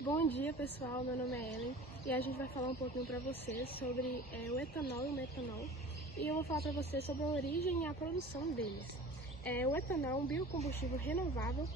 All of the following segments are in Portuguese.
Bom dia pessoal, meu nome é Ellen e a gente vai falar um pouquinho para vocês sobre o etanol e o metanol, e eu vou falar para vocês sobre a origem e a produção deles. O etanol é um biocombustível renovável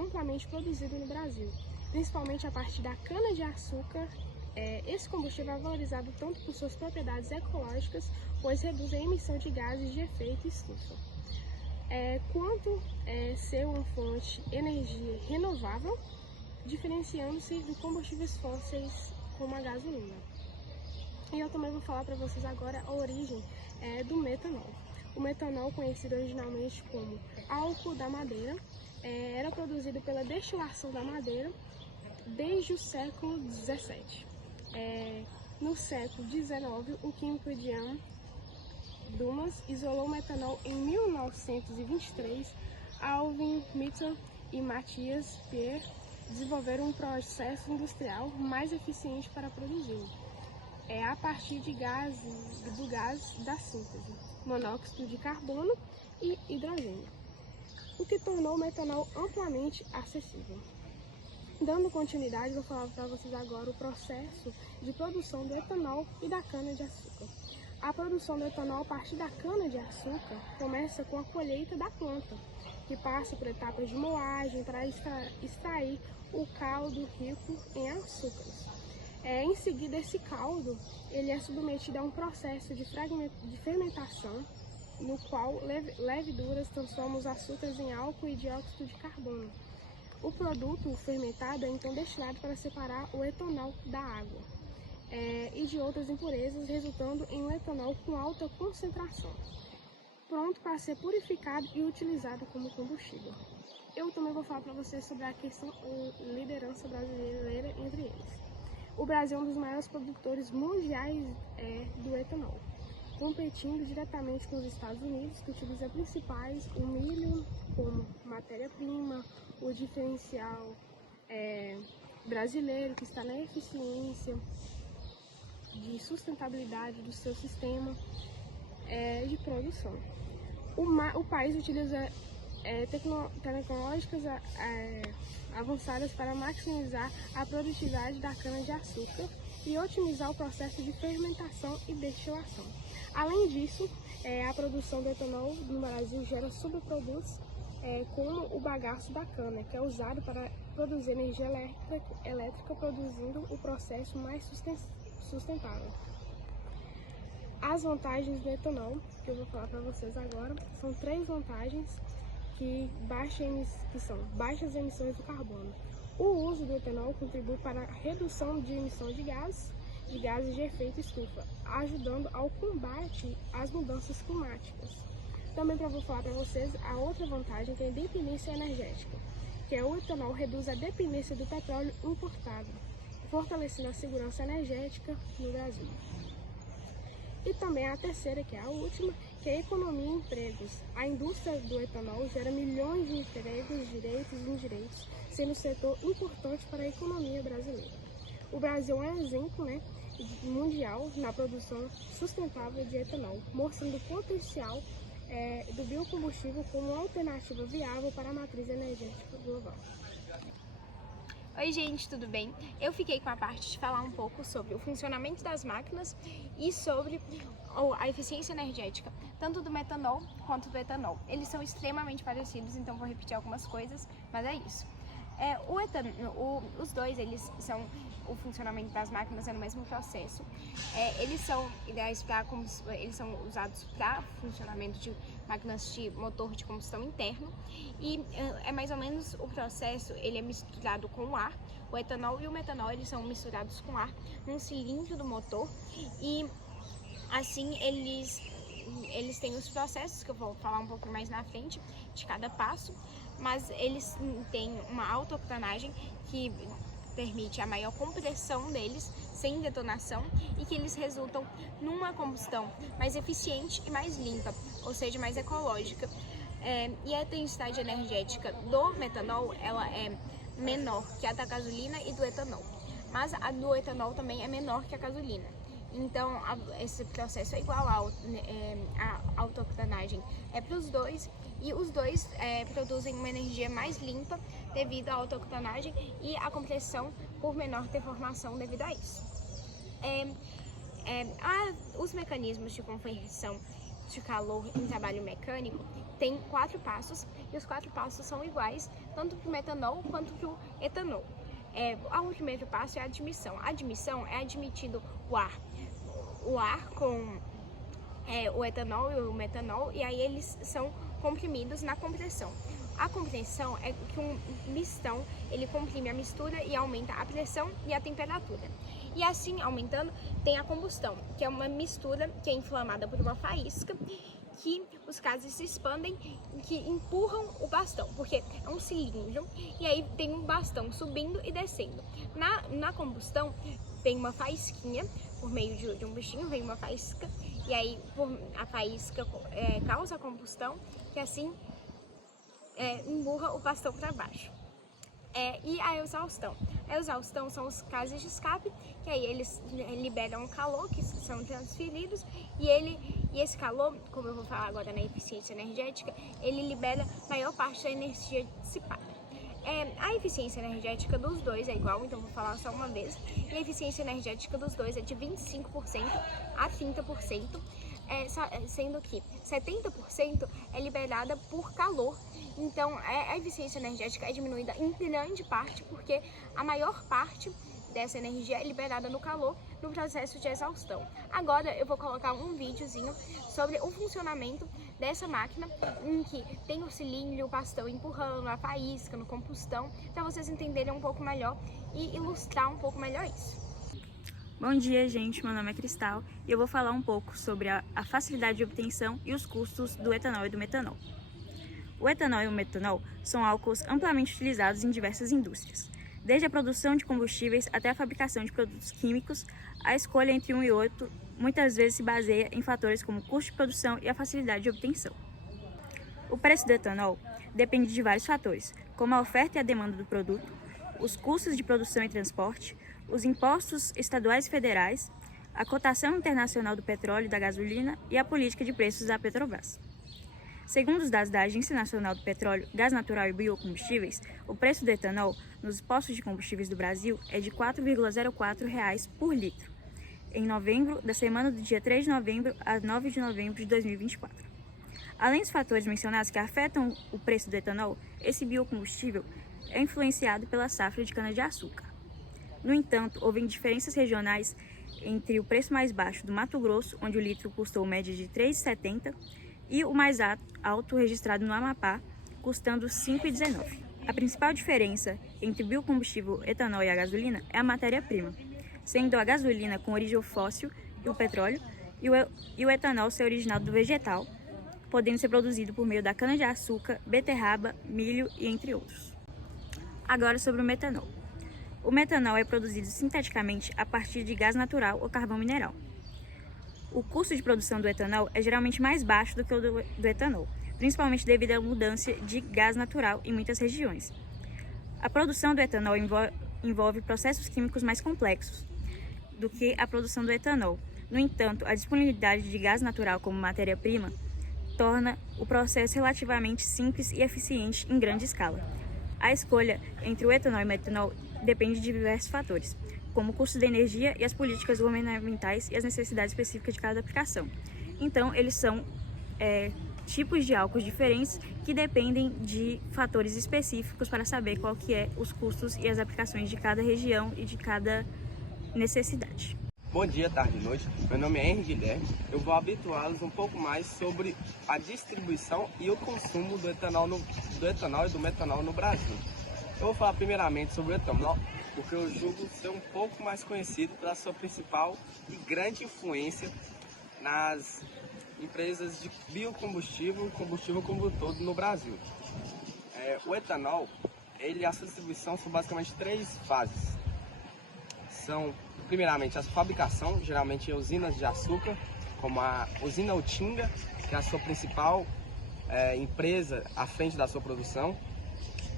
amplamente produzido no Brasil, principalmente a partir da cana-de-açúcar. Esse combustível é valorizado tanto por suas propriedades ecológicas, pois reduz a emissão de gases de efeito estufa, quanto ser uma fonte de energia renovável, diferenciando-se de combustíveis fósseis como a gasolina. E eu também vou falar para vocês agora a origem do metanol. O metanol, conhecido originalmente como álcool da madeira, era produzido pela destilação da madeira desde o século XVII. No século XIX, o químico Jan Dumas isolou o metanol em 1923. Alvin Mitchell e Matthias Pierre desenvolveram um processo industrial mais eficiente para produzi-lo, a partir do gás da síntese, monóxido de carbono e hidrogênio, o que tornou o metanol amplamente acessível. Dando continuidade, vou falar para vocês agora o processo de produção do etanol e da cana-de-açúcar. A produção do etanol a partir da cana-de-açúcar começa com a colheita da planta, que passa por etapas de moagem para extrair o caldo rico em açúcares. Em seguida, esse caldo ele é submetido a um processo de fermentação, no qual leveduras transformam os açúcares em álcool e dióxido de carbono. O produto fermentado é então destilado para separar o etanol da água e de outras impurezas, resultando em um etanol com alta concentração, pronto para ser purificado e utilizado como combustível. Eu também vou falar para vocês sobre a questão liderança brasileira entre eles. O Brasil é um dos maiores produtores mundiais do etanol, competindo diretamente com os Estados Unidos, que utiliza principais o milho como matéria-prima, o diferencial brasileiro, que está na eficiência de sustentabilidade do seu sistema de produção. O país utiliza tecnológicas avançadas para maximizar a produtividade da cana-de-açúcar e otimizar o processo de fermentação e destilação. Além disso, a produção do etanol no Brasil gera subprodutos como o bagaço da cana, que é usado para produzir energia elétrica, produzindo o processo mais sustentável. As vantagens do etanol, que eu vou falar para vocês agora, são 3 vantagens que são baixas emissões de carbono. O uso do etanol contribui para a redução de emissão de gases de efeito estufa, ajudando ao combate às mudanças climáticas. Também vou falar para vocês a outra vantagem, que é a independência energética, que o etanol reduz a dependência do petróleo importado, fortalecendo a segurança energética no Brasil. E também a terceira, que é a última, que é a economia e empregos. A indústria do etanol gera milhões de empregos, diretos e indiretos, sendo um setor importante para a economia brasileira. O Brasil é um exemplo mundial na produção sustentável de etanol, mostrando o potencial do biocombustível como uma alternativa viável para a matriz energética global. Oi gente, tudo bem? Eu fiquei com a parte de falar um pouco sobre o funcionamento das máquinas e sobre a eficiência energética, tanto do metanol quanto do etanol. Eles são extremamente parecidos, então vou repetir algumas coisas, mas é isso. Os dois, o funcionamento das máquinas é no mesmo processo. Eles são ideais eles são usados para funcionamento de máquinas de motor de combustão interno, e é mais ou menos o processo. Ele é misturado com o ar. O etanol e o metanol eles são misturados com ar num cilindro do motor, e assim eles têm os processos que eu vou falar um pouco mais na frente de cada passo, mas eles têm uma autooctanagem que permite a maior compressão deles sem detonação, e que eles resultam numa combustão mais eficiente e mais limpa, ou seja, mais ecológica. E a intensidade energética do metanol ela é menor que a da gasolina e do etanol, mas a do etanol também é menor que a gasolina. Então, esse processo é igual a autooctanagem para os dois, e os dois produzem uma energia mais limpa devido à autooctanagem e à compressão por por menor deformação devido a isso. Os mecanismos de conversão de calor em trabalho mecânico tem 4 passos, e os 4 passos são iguais tanto para o metanol quanto para o etanol. O primeiro passo é a admissão. A admissão é admitido o ar com o etanol e o metanol, e aí eles são comprimidos na compressão. A compressão é que um mistão, ele comprime a mistura e aumenta a pressão e a temperatura. E assim, aumentando, tem a combustão, que é uma mistura que é inflamada por uma faísca, que os gases se expandem e que empurram o bastão, porque é um cilindro, e aí tem um bastão subindo e descendo. Na combustão, vem uma faísquinha, por meio de um bichinho, vem uma faísca, e aí a faísca causa a combustão, que assim empurra o bastão para baixo. E a exaustão. A exaustão são os gases de escape, que aí eles liberam calor, que são transferidos, e esse calor, como eu vou falar agora na eficiência energética, ele libera a maior parte da energia dissipada. A eficiência energética dos dois é igual, então vou falar só uma vez, e a eficiência energética dos dois é de 25% a 30%, sendo que 70% é liberada por calor. Então, a eficiência energética é diminuída em grande parte porque a maior parte dessa energia é liberada no calor, no processo de exaustão. Agora eu vou colocar um videozinho sobre o funcionamento dessa máquina, em que tem o cilindro, o bastão empurrando, a faísca, no combustão, para vocês entenderem um pouco melhor e ilustrar um pouco melhor isso. Bom dia, gente. Meu nome é Cristal e eu vou falar um pouco sobre a facilidade de obtenção e os custos do etanol e do metanol. O etanol e o metanol são álcools amplamente utilizados em diversas indústrias. Desde a produção de combustíveis até a fabricação de produtos químicos, a escolha entre um e outro muitas vezes se baseia em fatores como o custo de produção e a facilidade de obtenção. O preço do etanol depende de vários fatores, como a oferta e a demanda do produto, os custos de produção e transporte, os impostos estaduais e federais, a cotação internacional do petróleo e da gasolina e a política de preços da Petrobras. Segundo os dados da Agência Nacional do Petróleo, Gás Natural e Biocombustíveis, o preço do etanol nos postos de combustíveis do Brasil é de R$ 4,04 por litro, em novembro, da semana do dia 3 de novembro a 9 de novembro de 2024. Além dos fatores mencionados que afetam o preço do etanol, esse biocombustível é influenciado pela safra de cana-de-açúcar. No entanto, houve diferenças regionais entre o preço mais baixo do Mato Grosso, onde o litro custou média de R$ 3,70, e o mais alto registrado no Amapá, custando R$ 5,19. A principal diferença entre o biocombustível etanol e a gasolina é a matéria-prima, sendo a gasolina com origem fóssil e o petróleo, e o etanol ser originado do vegetal, podendo ser produzido por meio da cana-de-açúcar, beterraba, milho e entre outros. Agora sobre o metanol. O metanol é produzido sinteticamente a partir de gás natural ou carvão mineral. O custo de produção do etanol é geralmente mais baixo do que o do etanol, principalmente devido à abundância de gás natural em muitas regiões. A produção do etanol envolve processos químicos mais complexos do que a produção do etanol. No entanto, a disponibilidade de gás natural como matéria-prima torna o processo relativamente simples e eficiente em grande escala. A escolha entre o etanol e o metanol depende de diversos fatores, como o custo da energia e as políticas governamentais e as necessidades específicas de cada aplicação. Então, eles são tipos de álcools diferentes que dependem de fatores específicos para saber qual que é os custos e as aplicações de cada região e de cada necessidade. Bom dia, tarde e noite. Meu nome é Henry Guilherme. Eu vou habituá-los um pouco mais sobre a distribuição e o consumo do etanol e do metanol no Brasil. Eu vou falar primeiramente sobre o etanol, porque eu julgo ser um pouco mais conhecido pela sua principal e grande influência nas empresas de biocombustível e combustível como um todo no Brasil. O etanol, a sua distribuição são basicamente 3 fases. São, primeiramente, a sua fabricação, geralmente em usinas de açúcar, como a usina Utinga, que é a sua principal empresa à frente da sua produção.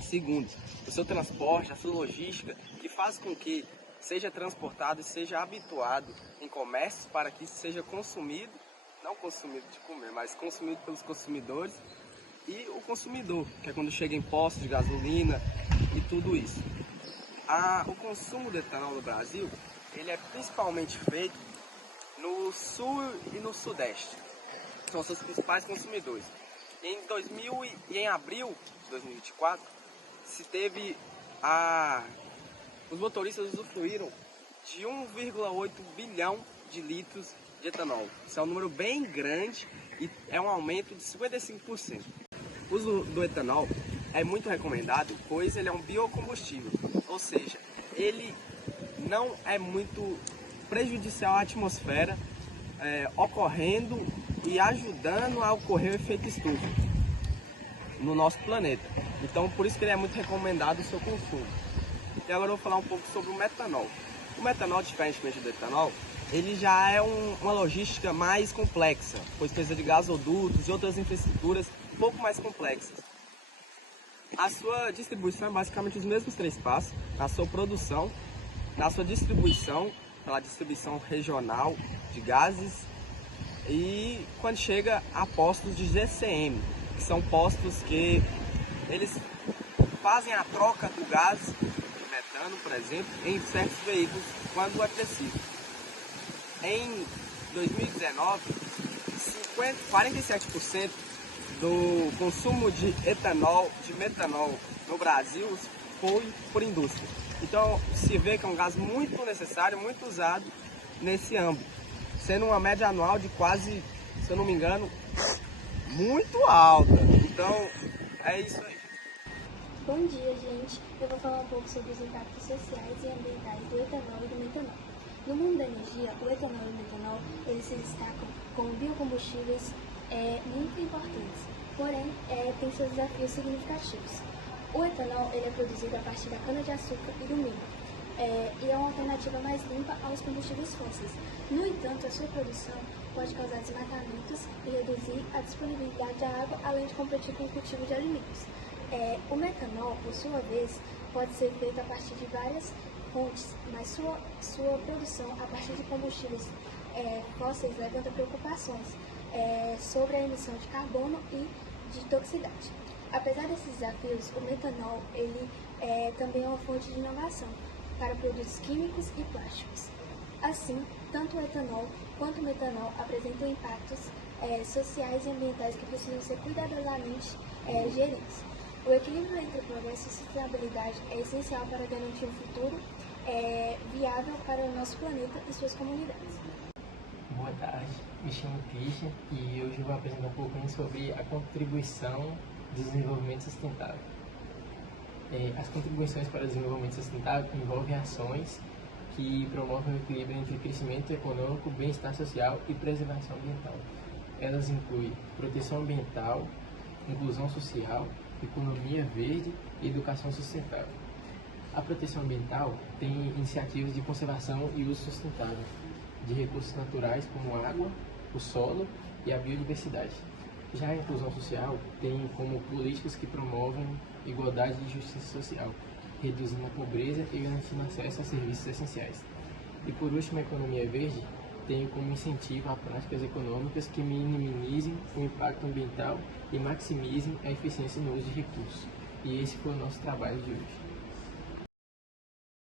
Segundo, o seu transporte, a sua logística, que faz com que seja transportado e seja habituado em comércios para que isso seja consumido, não consumido de comer, mas consumido pelos consumidores, e o consumidor, que é quando chega em postos de gasolina e tudo isso. O consumo do etanol no Brasil, ele é principalmente feito no sul e no sudeste. São os seus principais consumidores. Em abril de 2024, os motoristas usufruíram de 1,8 bilhão de litros de etanol. Isso é um número bem grande e é um aumento de 55%. O uso do etanol é muito recomendado, pois ele é um biocombustível, ou seja, ele não é muito prejudicial à atmosfera, ocorrendo e ajudando a ocorrer o efeito estufa no nosso planeta. Então, por isso que ele é muito recomendado o seu consumo. E agora eu vou falar um pouco sobre o metanol. O metanol, diferentemente do etanol, ele já é uma logística mais complexa, pois precisa de gasodutos e outras infraestruturas um pouco mais complexas. A sua distribuição é basicamente os mesmos 3 passos: na sua produção, na sua distribuição, pela distribuição regional de gases, e quando chega a postos de GCM, que são postos que eles fazem a troca do gás de metano, por exemplo, em certos veículos quando é preciso. Em 2019, 47% do consumo de metanol no Brasil foi por indústria. Então se vê que é um gás muito necessário, muito usado nesse âmbito, sendo uma média anual de quase, se eu não me engano, muito alta. Então é isso aí. Bom dia, gente. Eu vou falar um pouco sobre os impactos sociais e ambientais do etanol e do metanol. No mundo da energia, o etanol e o metanol, eles se destacam como biocombustíveis muito importantes, porém tem seus desafios significativos. O etanol ele é produzido a partir da cana-de-açúcar e do milho, e é uma alternativa mais limpa aos combustíveis fósseis. No entanto, a sua produção pode causar desmatamentos e reduzir a disponibilidade de água, além de competir com o cultivo de alimentos. O metanol, por sua vez, pode ser feito a partir de várias fontes, mas sua produção a partir de combustíveis fósseis levanta preocupações sobre a emissão de carbono e de toxicidade. Apesar desses desafios, o metanol ele também é uma fonte de inovação para produtos químicos e plásticos. Assim, tanto o etanol quanto o metanol apresentam impactos sociais e ambientais que precisam ser cuidadosamente geridos. O equilíbrio entre progresso e sustentabilidade é essencial para garantir um futuro viável para o nosso planeta e suas comunidades. Boa tarde, me chamo Christian e hoje eu vou apresentar um pouquinho sobre a contribuição do desenvolvimento sustentável. As contribuições para o desenvolvimento sustentável envolvem ações que promovem o equilíbrio entre crescimento econômico, bem-estar social e preservação ambiental. Elas incluem proteção ambiental, inclusão social, economia verde e educação sustentável. A proteção ambiental tem iniciativas de conservação e uso sustentável de recursos naturais como a água, o solo e a biodiversidade. Já a inclusão social tem como políticas que promovem igualdade e justiça social, reduzindo a pobreza e garantindo acesso a serviços essenciais. E por último, a economia verde tem como incentivo a práticas econômicas que minimizem o impacto ambiental e maximizem a eficiência no uso de recursos. E esse foi o nosso trabalho de hoje.